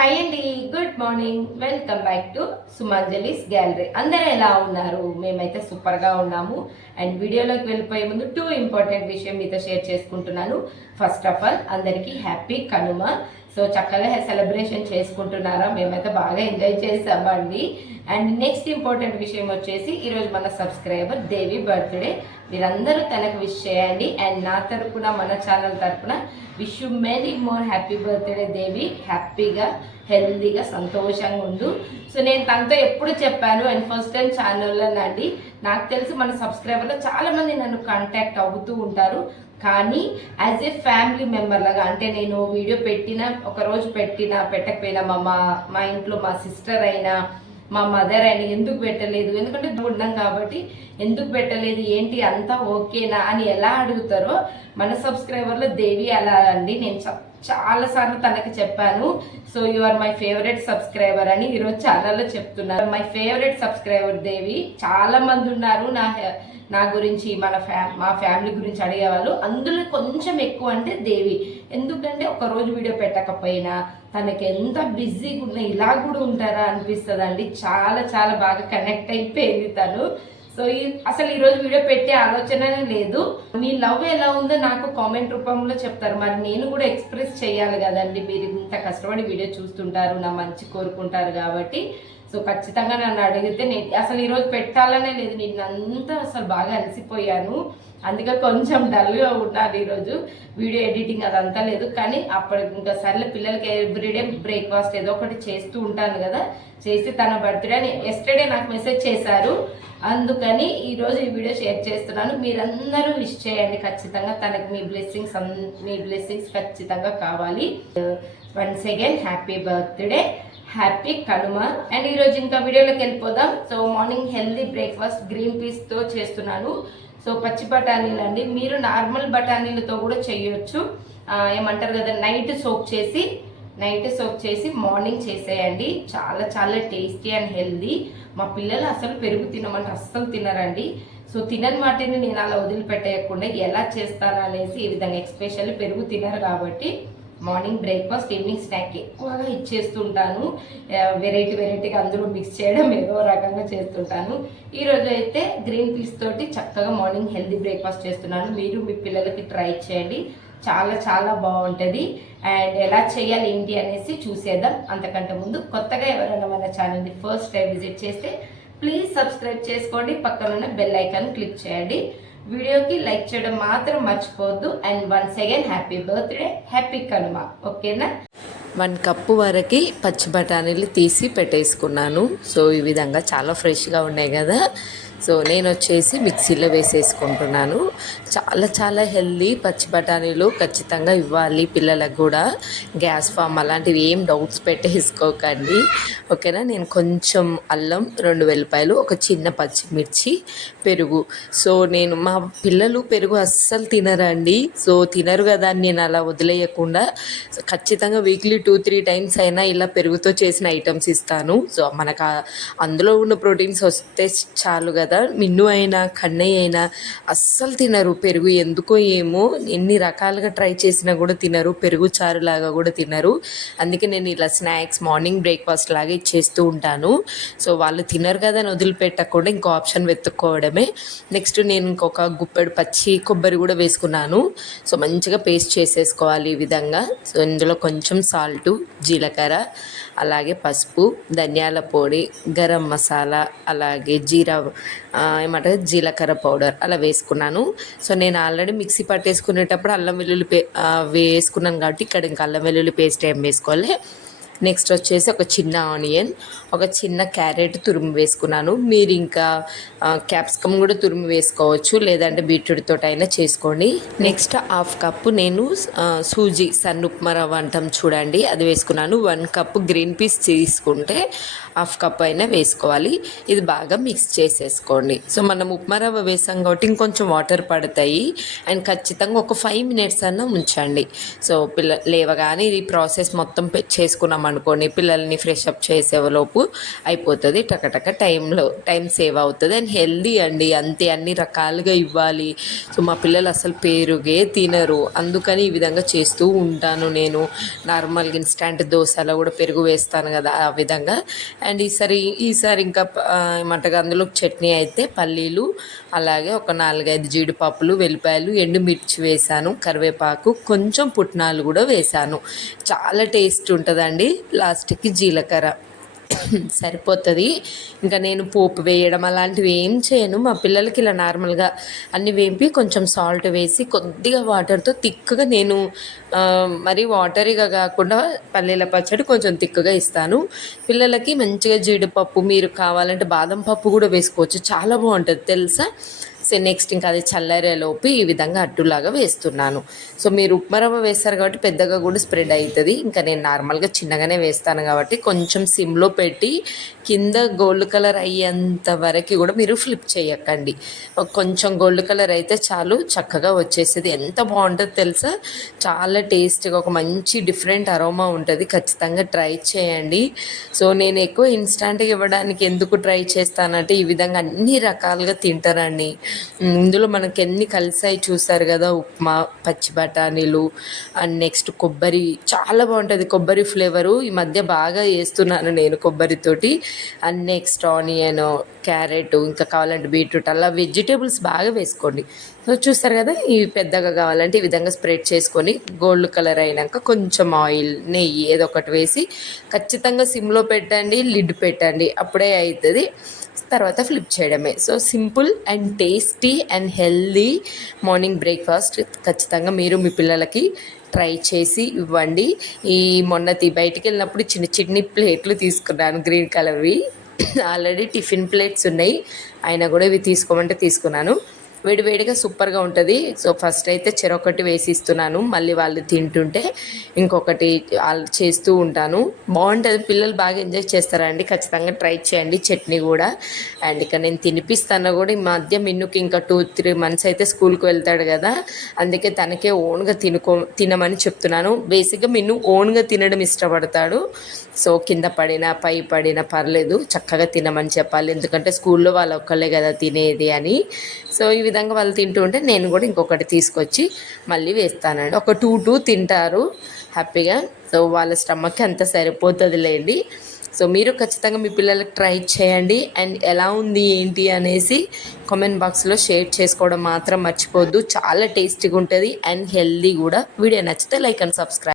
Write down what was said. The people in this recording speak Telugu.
హాయ్ అండి, good morning. Welcome back to Sumanjali's gallery. అందరూ ఎలా ఉన్నారు? మేమైతే సూపర్గా ఉన్నాము. అండ్ వీడియోలోకి వెళ్ళిపోయే ముందు 2 ఇంపార్టెంట్ విషయం మీతో షేర్ చేసుకుంటున్నాను. ఫస్ట్ ఆఫ్ ఆల్ అందరికీ హ్యాపీ కనుమ. సో చక్కగా సెలబ్రేషన్ చేసుకుంటున్నారా? మేమైతే బాగా ఎంజాయ్ చేసామండి. అండ్ నెక్స్ట్ ఇంపార్టెంట్ విషయం వచ్చేసి ఈరోజు మన సబ్స్క్రైబర్ దేవి బర్త్డే. మీరందరూ తనకు విష్ చేయండి. అండ్ నా తరపున, మన ఛానల్ తరపున wish you many more happy birthday Devi. హ్యాపీగా, హెల్తీగా, సంతోషంగా ఉండు. సో నేను తనతో ఎప్పుడు చెప్పాను. అండ్ ఫస్ట్ టైం ఛానల్లోనండి నాకు తెలిసి మన సబ్స్క్రైబర్లో చాలామంది నన్ను కాంటాక్ట్ అవుతూ ఉంటారు. కానీ యాజ్ ఏ ఫ్యామిలీ మెంబర్ లాగా, అంటే నేను వీడియో పెట్టినా, ఒకరోజు పెట్టకపోయినా మా ఇంట్లో మా సిస్టర్ అయినా, మా మదర్ అయినా ఎందుకు పెట్టలేదు, ఎందుకంటే ఉన్నాం కాబట్టి ఎందుకు పెట్టలేదు, ఏంటి అంతా ఓకేనా అని ఎలా అడుగుతారో మన సబ్స్క్రైబర్లో దేవి అలా అండి. నేను చాలాసార్లు తనకి చెప్పాను. So you are my favourite subscriber అని ఈరోజు ఛానల్లో చెప్తున్నారు. My favourite subscriber Devi. చాలా మంది ఉన్నారు నా గురించి, మా ఫ్యామిలీ గురించి అడిగేవాళ్ళు. అందులో కొంచెం ఎక్కువ అంటే దేవి. ఎందుకంటే ఒకరోజు వీడియో పెట్టకపోయినా తనకి ఎంత బిజీగా ఉన్నా ఇలా కూడా ఉంటారా అనిపిస్తుంది అండి. చాలా చాలా బాగా కనెక్ట్ అయిపోయింది తను. సో అసలు ఈరోజు వీడియో పెట్టే ఆలోచననే లేదు. మీ లవ్ ఎలా ఉందో నాకు కామెంట్ రూపంలో చెప్తారు. మరి నేను కూడా ఎక్స్ప్రెస్ చేయాలి కదండి. మీరు ఇంత కష్టపడి వీడియో చూస్తుంటారు, నా మంచి కోరుకుంటారు కాబట్టి. సో ఖచ్చితంగా నన్ను అడిగితే నేను అసలు ఈరోజు పెట్టాలనే లేదు. నేను అంతా అసలు బాగా అలసిపోయాను, అందుకే కొంచెం డల్గా ఉన్నాను ఈరోజు. వీడియో ఎడిటింగ్ అదంతా లేదు. కానీ అప్పటి ఇంకా సర్లే, పిల్లలకి ఎవ్రీడే బ్రేక్ఫాస్ట్ ఏదో ఒకటి చేస్తూ ఉంటాను కదా, చేసి తన బర్త్డే అని ఎస్టర్డే నాకు మెసేజ్ చేశారు. అందుకని ఈరోజు ఈ వీడియో షేర్ చేస్తున్నాను. మీరందరూ విష్ చేయండి ఖచ్చితంగా. తనకి మీ బ్లెస్సింగ్స్ ఖచ్చితంగా కావాలి. Once again happy birthday, happy Kanuma. And ఈరోజు ఇంకా వీడియోలోకి వెళ్ళిపోదాం. So morning healthy breakfast green పీస్తో చేస్తున్నాను. సో పచ్చి బఠానీలు అండి. మీరు నార్మల్ బఠానీలతో కూడా చేయొచ్చు. ఏమంటారు కదా, నైట్ సోక్ చేసి మార్నింగ్ చేసేయండి. చాలా చాలా టేస్టీ అండ్ హెల్దీ. మా పిల్లలు అసలు పెరుగు తినమంటే అస్సలు తినరండి. సో తినని వాటిని నేను అలా వదిలిపెట్టేయకుండా ఎలా చేస్తాను అనేసి ఈ విధంగా, ఎక్స్పెషల్లీ పెరుగు తినరు కాబట్టి మార్నింగ్ బ్రేక్ఫాస్ట్, ఈవినింగ్ స్నాక్ ఎక్కువగా ఇచ్చేస్తుంటాను. వెరైటీగా అందులో మిక్స్ చేయడం ఏదో రకంగా చేస్తుంటాను. ఈరోజు అయితే గ్రీన్ పీస్ తోటి చక్కగా మార్నింగ్ హెల్దీ బ్రేక్ఫాస్ట్ చేస్తున్నాను. మీరు మీ పిల్లలకి ట్రై చేయండి, చాలా చాలా బాగుంటుంది. అండ్ ఎలా చేయాలి ఏంటి అనేసి చూసేద్దాం. అంతకంటే ముందు కొత్తగా ఎవరైనా మన ఛానల్ని ఫస్ట్ టైం విజిట్ చేస్తే ప్లీజ్ సబ్స్క్రైబ్ చేసుకోండి, పక్కనున్న బెల్ ఐకాన్ క్లిక్ చేయండి, వీడియోకి లైక్ చేయడం మాత్రం మర్చిపోవద్దు. And once again happy birthday, happy Kanuma. ఓకేనా? 1 కప్పు వరకు పచ్చి బఠానీలు తీసి పెట్టేసుకున్నాను. సో ఈ విధంగా చాలా ఫ్రెష్గా ఉన్నాయి కదా. సో నేను వచ్చేసి మిక్సీలో వేసేసుకుంటున్నాను. చాలా చాలా హెల్దీ పచ్చి బఠానీలు ఖచ్చితంగా ఇవ్వాలి పిల్లలకు కూడా. గ్యాస్ ఫామ్ అలాంటివి ఏం డౌట్స్ పెట్టేసుకోకండి, ఓకేనా? నేను కొంచెం అల్లం, 2 వెల్లిపాయలు, ఒక చిన్న పచ్చిమిర్చి, పెరుగు. సో నేను, మా పిల్లలు పెరుగు అస్సలు తినరండి. సో తినరు కదా అని నేను అలా వదిలేయకుండా ఖచ్చితంగా వీక్లీ 2-3 టైమ్స్ అయినా ఇలా పెరుగుతో చేసిన ఐటమ్స్ ఇస్తాను. సో మనకు అందులో ఉన్న ప్రోటీన్స్ వస్తే చాలు కదా. మిన్ను అయినా కన్నయ్య అయినా అస్సలు తినరు పెరుగు. ఎందుకో ఏమో, ఎన్ని రకాలుగా ట్రై చేసినా కూడా తినరు. పెరుగు చారు లాగా కూడా తినరు. అందుకే నేను ఇలా స్నాక్స్, మార్నింగ్ బ్రేక్ఫాస్ట్ లాగా ఇచ్చేస్తూ ఉంటాను. సో వాళ్ళు తినరు కదా అని వదిలిపెట్టకుండా ఇంకో ఆప్షన్ వెతుక్కోవడమే. నెక్స్ట్ నేను ఇంకొక గుప్పెడు పచ్చి కొబ్బరి కూడా వేసుకున్నాను. సో మంచిగా పేస్ట్ చేసేసుకోవాలి ఈ విధంగా. సో ఇందులో కొంచెం సాల్టు, జీలకర్ర, అలాగే పసుపు, ధనియాల పొడి, గరం మసాలా, అలాగే ఏమంటారు జీలకర్ర పౌడర్ అలా వేసుకున్నాను. సో నేను ఆల్రెడీ మిక్సీ పట్టేసుకునేటప్పుడు అల్లం వెల్లుల్లి వేసుకున్నాను కాబట్టి ఇక్కడ ఇంకా అల్లం వెల్లుల్లి పేస్ట్ ఏం వేసుకోవాలి. నెక్స్ట్ వచ్చేసి ఒక చిన్న ఆనియన్, ఒక చిన్న క్యారెట్ తురుము వేసుకున్నాను. మీరు ఇంకా క్యాప్సికమ్ కూడా తురుము వేసుకోవచ్చు, లేదంటే బీట్రూట్ తోటి అయినా చేసుకోండి. నెక్స్ట్ 1/2 కప్పు నేను సూజీ, సన్న ఉప్మా రవ్వ అంటాం చూడండి, అది వేసుకున్నాను. 1 కప్పు గ్రీన్ పీస్ తీసుకుంటే 1/2 కప్పు అయినా వేసుకోవాలి. ఇది బాగా మిక్స్ చేసేసుకోండి. సో మనం ఉప్మా రవ్వ వేసాం కాబట్టి ఇంకొంచెం వాటర్ పడతాయి. అండ్ ఖచ్చితంగా ఒక 5 మినిట్స్ అన్నా ఉంచండి. సో లేవగానే ఇది ప్రాసెస్ మొత్తం చేసుకున్నాం అనుకోండి, పిల్లల్ని ఫ్రెష్ అప్ చేసేలోపు అయిపోతుంది. టకటక టైం సేవ్ అవుతుంది అండ్ హెల్దీ అండి. అంతే, అన్ని రకాలుగా ఇవ్వాలి. సో మా పిల్లలు అసలు పెరుగే తినరు, అందుకని ఈ విధంగా చేస్తూ ఉంటాను నేను. నార్మల్గా ఇన్స్టాంట్ దోశలో కూడా పెరుగు వేస్తాను కదా, ఆ విధంగా. అండ్ ఈసారి ఇంకా ఏమంటారు, అందులో చట్నీ అయితే పల్లీలు, అలాగే ఒక 4-5 జీడిపప్పులు, వెల్లిపాయలు, ఎండుమిర్చి వేసాను, కరివేపాకు, కొంచెం పుట్నాలు కూడా వేసాను. చాలా టేస్ట్ ఉంటుందండి. లాస్ట్కి జీలకర్ర సరిపోతుంది. ఇంకా నేను పోపు వేయడం అలాంటివి ఏం చేయను. మా పిల్లలకి ఇలా నార్మల్గా అన్నీ వేపి కొంచెం సాల్ట్ వేసి కొద్దిగా వాటర్తో థిక్గా నేను మరీ వాటరీగా కాకుండా పల్లీల పచ్చడి కొంచెం థిక్గా ఇస్తాను పిల్లలకి. మంచిగా జీడిపప్పు, మీరు కావాలంటే బాదం పప్పు కూడా వేసుకోవచ్చు, చాలా బాగుంటుంది తెలుసా. సో నెక్స్ట్ ఇంకా అది చల్లారేలోపు ఈ విధంగా అట్టులాగా వేస్తున్నాను. సో మీరు ఉప్మా రవ్వ వేస్తారు కాబట్టి పెద్దగా కూడా స్ప్రెడ్ అవుతుంది. ఇంకా నేను నార్మల్గా చిన్నగానే వేస్తాను కాబట్టి కొంచెం సిమ్లో పెట్టి కింద గోల్డ్ కలర్ అయ్యేంత వరకు కూడా మీరు ఫ్లిప్ చేయకండి. కొంచెం గోల్డ్ కలర్ అయితే చాలు, చక్కగా వచ్చేసేది. ఎంత బాగుంటుంది తెలుసా, చాలా టేస్ట్గా, ఒక మంచి డిఫరెంట్ అరోమా ఉంటుంది. ఖచ్చితంగా ట్రై చేయండి. సో నేను ఎక్కువ ఇన్స్టాంట్గా ఇవ్వడానికి ఎందుకు ట్రై చేస్తానంటే, ఈ విధంగా అన్ని రకాలుగా తింటారండి. ఇందులో మనకి ఎన్ని కలిసాయి చూసారు కదా, ఉప్మా, పచ్చి బఠానీలు అండ్ నెక్స్ట్ కొబ్బరి, చాలా బాగుంటుంది కొబ్బరి ఫ్లేవరు. ఈ మధ్య బాగా వేస్తున్నాను నేను కొబ్బరితోటి. అండ్ నెక్స్ట్ ఆనియన్, క్యారెట్, ఇంకా కావాలంటే బీట్రూట్, అలా వెజిటేబుల్స్ బాగా వేసుకోండి. సో చూస్తారు కదా, ఇవి పెద్దగా కావాలంటే ఈ విధంగా స్ప్రెడ్ చేసుకొని గోల్డ్ కలర్ అయినాక కొంచెం ఆయిల్, నెయ్యి ఏదో ఒకటి వేసి ఖచ్చితంగా సిమ్లో పెట్టండి, లిడ్ పెట్టండి, అప్పుడే అవుతుంది. తర్వాత ఫ్లిప్ చేయడమే. So simple and tasty and healthy morning breakfast ఖచ్చితంగా మీరు మీ పిల్లలకి ట్రై చేసి ఇవ్వండి. మొన్నటి బయటికి వెళ్ళినప్పుడు చిన్ని ప్లేట్లు తీసుకున్నాను, గ్రీన్ కలర్వి. ఆల్రెడీ టిఫిన్ ప్లేట్స్ ఉన్నాయి, అయినా కూడా ఇవి తీసుకోమంటే తీసుకున్నాను. వేడివేడిగా సూపర్గా ఉంటుంది. సో ఫస్ట్ అయితే చెరొకటి వేసి ఇస్తున్నాను, మళ్ళీ వాళ్ళు తింటుంటే ఇంకొకటి చేస్తూ ఉంటాను. బాగుంటుంది, పిల్లలు బాగా ఎంజాయ్ చేస్తారండి. ఖచ్చితంగా ట్రై చేయండి. చట్నీ కూడా. అండ్ ఇక నేను తినిపిస్తాను కూడా. ఈ మధ్య మిన్నుకి ఇంకా 2-3 months అయితే స్కూల్కి వెళ్తాడు కదా, అందుకే తనకే ఓన్గా తినమని చెప్తున్నాను. బేసిక్గా మిన్ను ఓన్గా తినడం ఇష్టపడతాడు. సో కింద పడినా పై పడినా పర్లేదు, చక్కగా తినమని చెప్పాలి. ఎందుకంటే స్కూల్లో వాళ్ళు ఒక్కళ్ళే కదా తినేది అని. సో ఈ విధంగా వాళ్ళు తింటూ ఉంటే నేను కూడా ఇంకొకటి తీసుకొచ్చి మళ్ళీ వేస్తానండి. ఒక 2 తింటారు హ్యాపీగా. సో వాళ్ళ స్టమక్కి అంత సరిపోతుందిలేండి. సో మీరు ఖచ్చితంగా మీ పిల్లలకు ట్రై చేయండి. అండ్ ఎలా ఉంది ఏంటి అనేసి కామెంట్ బాక్స్లో షేర్ చేసుకోవడం మాత్రం మర్చిపోవద్దు. చాలా టేస్టీగా ఉంటుంది అండ్ హెల్దీ కూడా. వీడియో నచ్చితే లైక్ అండ్ సబ్స్క్రైబ్.